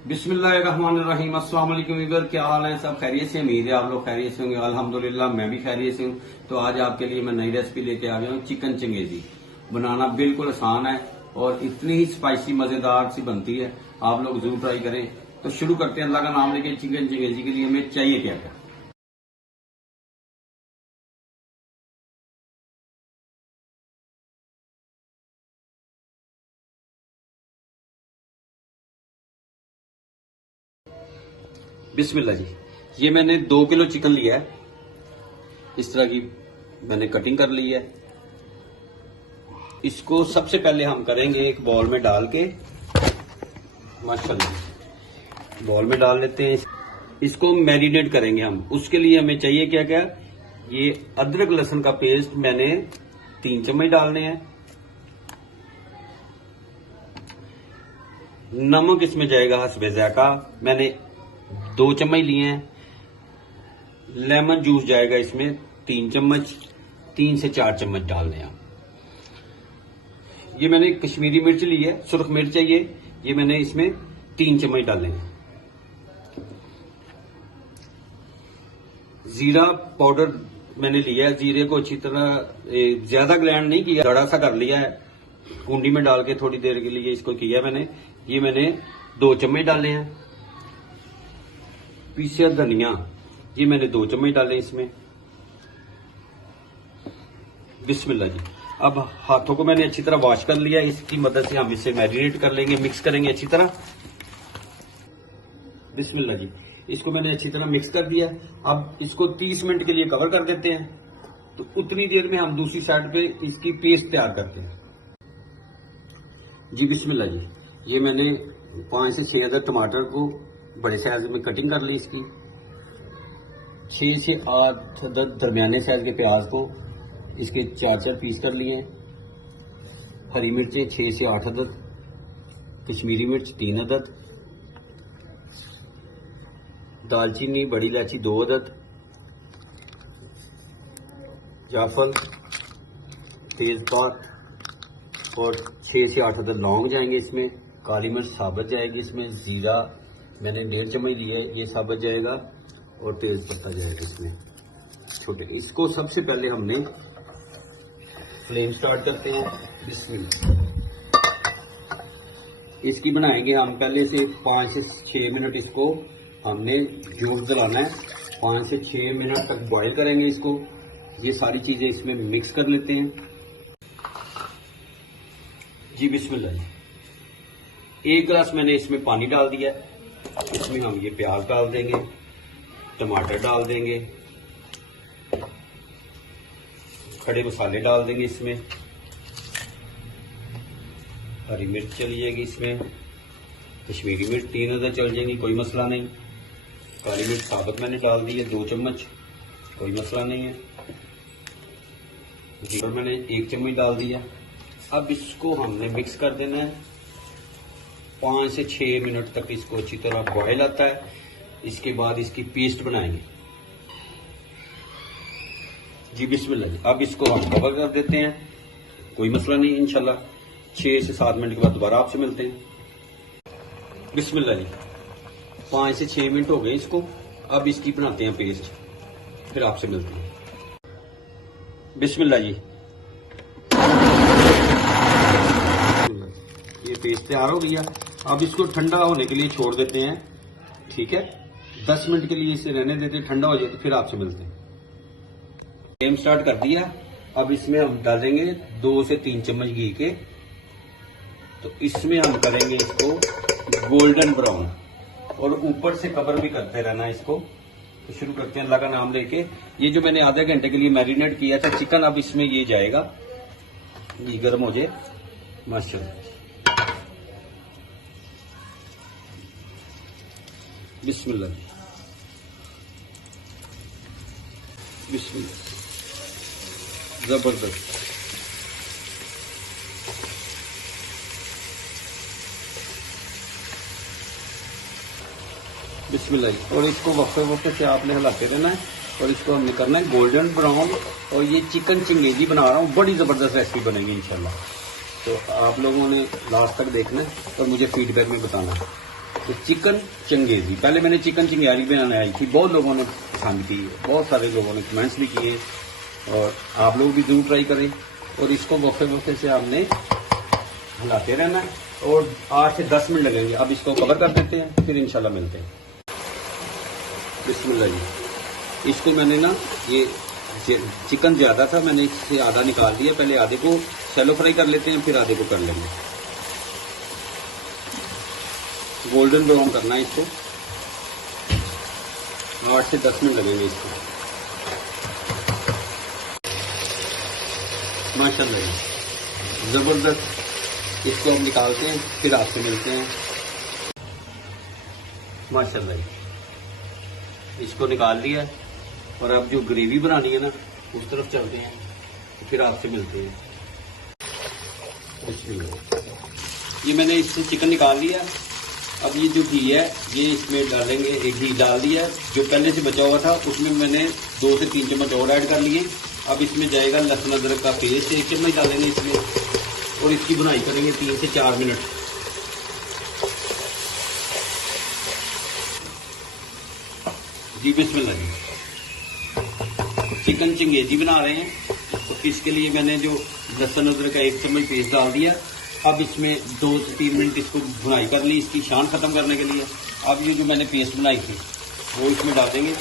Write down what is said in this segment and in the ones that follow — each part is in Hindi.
बिस्मिल्लाहिर्रहमानिर्रहीम। अस्सलाम वालेकुम व्यूअर, क्या हाल है? सब खैरियत से? उम्मीद है आप लोग खैरियत से होंगे। अल्हम्दुलिल्लाह मैं भी खैरियत से हूँ। तो आज आपके लिए मैं नई रेसिपी लेके आ गया हूँ, चिकन चंगेजी। बनाना बिल्कुल आसान है और इतनी ही स्पाइसी मजेदार सी बनती है, आप लोग जरूर ट्राई करें। तो शुरू करते हैं अल्लाह का नाम लेके। चिकन चंगेजी के लिए हमें चाहिए क्या क्या? बिस्मिल्लाह जी। ये मैंने 2 किलो चिकन लिया है, इस तरह की मैंने कटिंग कर ली है। इसको सबसे पहले हम करेंगे एक बॉल में डाल के, माशाल्लाह बॉल में डाल लेते हैं। इसको मैरिनेट करेंगे हम। उसके लिए हमें चाहिए क्या क्या? ये अदरक लहसुन का पेस्ट मैंने 3 चम्मच डालने हैं। नमक इसमें जाएगा हस्बे ज़ायका, मैंने 2 चम्मच लिए हैं। लेमन जूस जाएगा इसमें 3 चम्मच, 3 से 4 चम्मच डालने हैं। ये मैंने कश्मीरी मिर्च ली है, सुर्ख मिर्च है ये मैंने इसमें 3 चम्मच डाले हैं। जीरा पाउडर मैंने लिया है। जीरे को अच्छी तरह ज्यादा ग्राइंड नहीं किया, गड़ा सा कर लिया है, कुंडी में डाल के थोड़ी देर के लिए इसको किया मैंने। ये मैंने 2 चम्मच डाले हैं। पीसा धनिया ये मैंने 2 चम्मच डाले इसमें। बिस्मिल्लाह जी। अब हाथों को मैंने अच्छी तरह वॉश कर लिया, इसकी मदद से हम इसे मैरिनेट कर लेंगे, मिक्स करेंगे अच्छी तरह। बिस्मिल्लाह जी। इसको मैंने अच्छी तरह मिक्स कर दिया। अब इसको 30 मिनट के लिए कवर कर देते हैं। तो उतनी देर में हम दूसरी साइड पे इसकी पेस्ट तैयार करते हैं। जी बिस्मिल्लाह जी। ये मैंने 5 से 6 अदर टमाटर को बड़े साइज में कटिंग कर ली। इसकी 6 से 8 अदद दरमियाने साइज के प्याज को इसके 4-4 पीस कर लिए हैं। हरी मिर्चें 6 से 8 अदद, कश्मीरी मिर्च 3 अदद, दालचीनी बड़ी इलायची 2 अदद, जायफल, तेजपात और 6 से 8 अदद लौंग जाएंगे इसमें। काली मिर्च साबुत जाएगी इसमें। जीरा मैंने 1.5 चम्मच लिया है, ये साबुत जाएगा। और तेज पत्ता जाएगा इसमें छोटे। इसको सबसे पहले हमने फ्लेम स्टार्ट करते हैं। इसकी बनाएंगे हम पहले से 5 से 6 मिनट। इसको हमने जोर जलाना है, 5 से 6 मिनट तक बॉईल करेंगे इसको। ये सारी चीजें इसमें मिक्स कर लेते हैं। जी बिस्मिल्लाह जी। 1 गिलास मैंने इसमें पानी डाल दिया। इसमें हम ये प्याज डाल देंगे, टमाटर डाल देंगे, खड़े मसाले डाल देंगे इसमें, हरी मिर्च चली जाएगी इसमें, कश्मीरी मिर्च 3 अदद चल जाएंगी, कोई मसला नहीं। काली मिर्च साबुत मैंने डाल दी है 2 चम्मच, कोई मसला नहीं है। जीरा मैंने 1 चम्मच डाल दिया। अब इसको हमने मिक्स कर देना है। 5 से 6 मिनट तक इसको अच्छी तरह बॉयल आता है। इसके बाद इसकी पेस्ट बनाएंगे। जी बिस्मिल्लाह जी। अब इसको हम कवर कर देते हैं, कोई मसला नहीं। इंशाल्लाह 6 से 7 मिनट के बाद दोबारा आपसे मिलते हैं। बिस्मिल्लाह जी। 5 से 6 मिनट हो गए इसको। अब इसकी बनाते हैं पेस्ट, फिर आपसे मिलते हैं। बिस्मिल्लाह जी। ये पेस्ट तैयार हो गया। अब इसको ठंडा होने के लिए छोड़ देते हैं, ठीक है। 10 मिनट के लिए इसे रहने देते हैं, ठंडा हो जाए तो फिर आपसे मिलते हैं। फ्लेम स्टार्ट कर दिया। अब इसमें हम डालेंगे 2 से 3 चम्मच घी के। तो इसमें हम करेंगे इसको गोल्डन ब्राउन और ऊपर से कवर भी करते रहना इसको। तो शुरू करते हैं अल्लाह का नाम लेके। ये जो मैंने आधे घंटे के लिए मैरिनेट किया था चिकन, अब इसमें ये जाएगा, ये गर्म हो जाए। माशाल्लाह। बिस्मिल्लाह बिस्मिल्लाह। जबरदस्त। बिस्मिल्लाह। और इसको वक्फे वक्फे से आपने हिलाते रहना है और इसको हमने करना है गोल्डन ब्राउन। और ये चिकन चिंगेजी बना रहा हूँ, बड़ी जबरदस्त रेसिपी बनेगी इंशाल्लाह। तो आप लोगों ने लास्ट तक देखना है और मुझे फीडबैक में बताना है। तो चिकन चंगेजी, पहले मैंने चिकन चिंगारी बनाई थी, बहुत लोगों ने पसंद की, बहुत सारे लोगों ने कमेंट्स भी किए, और आप लोग भी जरूर ट्राई करें। और इसको वक्फे वक्फे से हमने हिलाते रहना है, और 8 से 10 मिनट लगेंगे। अब इसको कवर कर देते हैं, फिर इंशाल्लाह मिलते हैं। बिस्मिल्लाह जी। इसको मैंने ना, ये चिकन ज्यादा था, मैंने इससे आधा निकाल दिया। पहले आधे को शैलो फ्राई कर लेते हैं, फिर आधे को कर लेंगे। गोल्डन ब्राउन करना है इसको, 8 से 10 मिनट लगेंगे इसको। माशाल्लाह जबरदस्त। इसको हम निकालते हैं, फिर आपसे मिलते हैं। माशाल्लाह इसको निकाल लिया, और अब जो ग्रेवी बनानी है ना, उस तरफ चलते हैं, फिर आपसे मिलते हैं। ये मैंने इससे चिकन निकाल लिया। अब ये जो घी है, ये इसमें डालेंगे। एक घी डाल दिया, जो पहले से बचा हुआ था उसमें मैंने 2 से 3 चम्मच और ऐड कर लिए। अब इसमें जाएगा लहसुन अदरक का पेस्ट, 1 चम्मच डालेंगे इसमें, और इसकी बुनाई करेंगे 3 से 4 मिनट। जी बिस्मिल्लाह जी। चिकन चिंगेजी बना रहे हैं, तो इसके लिए मैंने जो लहसुन अदरक का 1 चम्मच पेस्ट डाल दिया। अब इसमें 2 से 3 मिनट इसको भुनाई कर ली, इसकी शान खत्म करने के लिए। अब ये जो मैंने पेस्ट बनाई थी वो इसमें डाल देंगे।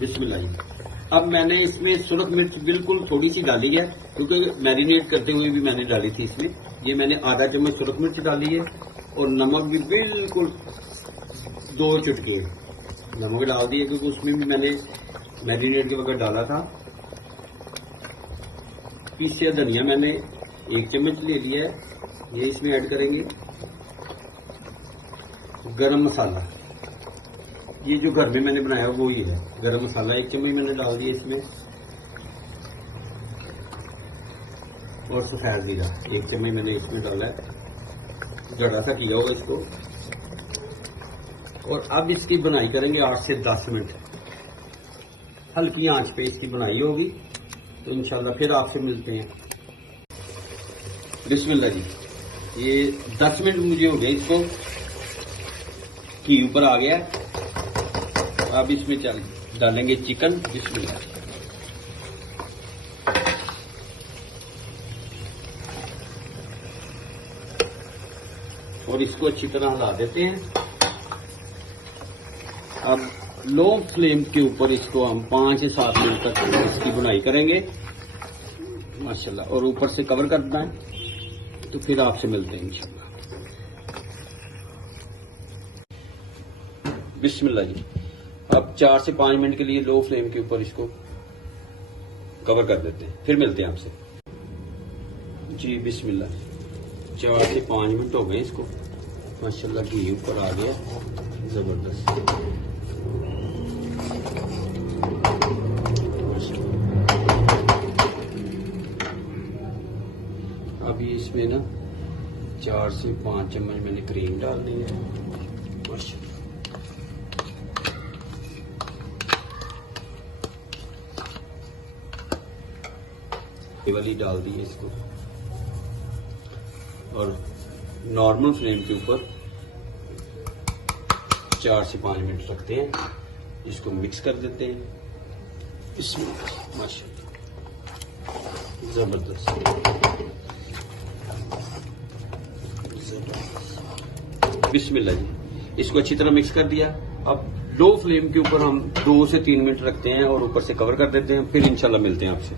बिस्मिल्लाह जी। अब मैंने इसमें सुरख मिर्च बिल्कुल थोड़ी सी डाली है, क्योंकि मैरिनेट करते हुए भी मैंने डाली थी इसमें। ये मैंने आधा चम्मच सुरख मिर्च डाली है, और नमक भी बिल्कुल 2 चुटके नमक डाल दिए, क्योंकि उसमें भी मैंने मैरिनेट के वक्त डाला था। पीसा धनिया मैंने 1 चम्मच ले लिया है, ये इसमें ऐड करेंगे। गरम मसाला, ये जो घर में मैंने बनाया वो ही है। गरम मसाला 1 चम्मच मैंने डाल दिया इसमें, और सफेद जीरा 1 चम्मच मैंने इसमें डाला है। जड़ा सा किया होगा इसको, और अब इसकी बनाई करेंगे 8 से 10 मिनट। हल्की आंच पे इसकी बनाई होगी, तो इंशाल्लाह फिर आपसे मिलते हैं। बिस्मिल्लाह जी। ये 10 मिनट मुझे हो गए, इसको घी ऊपर आ गया। अब इसमें डालेंगे चिकन। बिस्मिल्लाह। और इसको अच्छी तरह हिला देते हैं। अब लो फ्लेम के ऊपर इसको हम 5 से 7 मिनट तक इसकी बुनाई करेंगे माशाल्लाह, और ऊपर से कवर करना है। तो फिर आपसे मिलते हैं इंशाल्लाह। बिस्मिल्लाह जी। अब 4 से 5 मिनट के लिए लो फ्लेम के ऊपर इसको कवर कर देते हैं, फिर मिलते हैं आपसे। जी बिस्मिल्लाह। 4 से 5 मिनट हो गए इसको, माशाल्लाह घी ऊपर आ गया जबरदस्त। अभी इसमें ना 4 से 5 चम्मच मैंने क्रीम डालनी है माशाल्लाह। ये वाली डाल दी है इसको, और नॉर्मल फ्लेम के ऊपर 4 से 5 मिनट रखते हैं। इसको मिक्स कर देते हैं। इसमें माशाल्लाह जबरदस्त। बिस्मिल्लाह जी। इसको अच्छी तरह मिक्स कर दिया। अब लो फ्लेम के ऊपर हम 2 से 3 मिनट रखते हैं, और ऊपर से कवर कर देते हैं, फिर इंशाल्लाह मिलते हैं आपसे।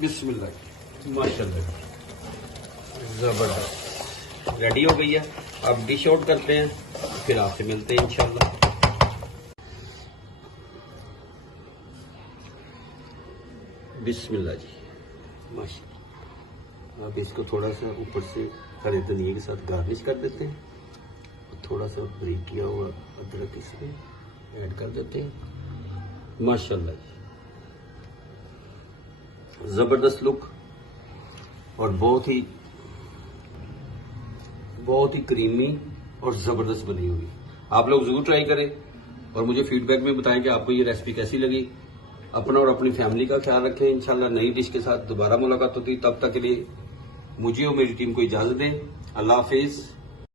बिस्मिल्लाह माशाल्लाह जबरदस्त रेडी हो गई है। अब डिश आउट करते हैं, फिर आपसे मिलते हैं इंशाल्लाह। बिस्मिल्लाह जी माशाल्लाह। अब इसको थोड़ा सा ऊपर से हरे धनिया के साथ गार्निश कर देते हैं, थोड़ा सा ब्रेक किया हुआ अदरक इसमें ऐड कर देते हैं। माशाल्लाह जी जबरदस्त लुक, और बहुत ही क्रीमी और जबरदस्त बनी हुई। आप लोग जरूर ट्राई करें। और मुझे फीडबैक में बताएं कि आपको ये रेसिपी कैसी लगी। अपना और अपनी फैमिली का ख्याल रखें। इंशाल्लाह नई डिश के साथ दोबारा मुलाकात होती। तब तक के लिए मुझे और मेरी टीम को इजाजत दें। अल्लाह हाफिज।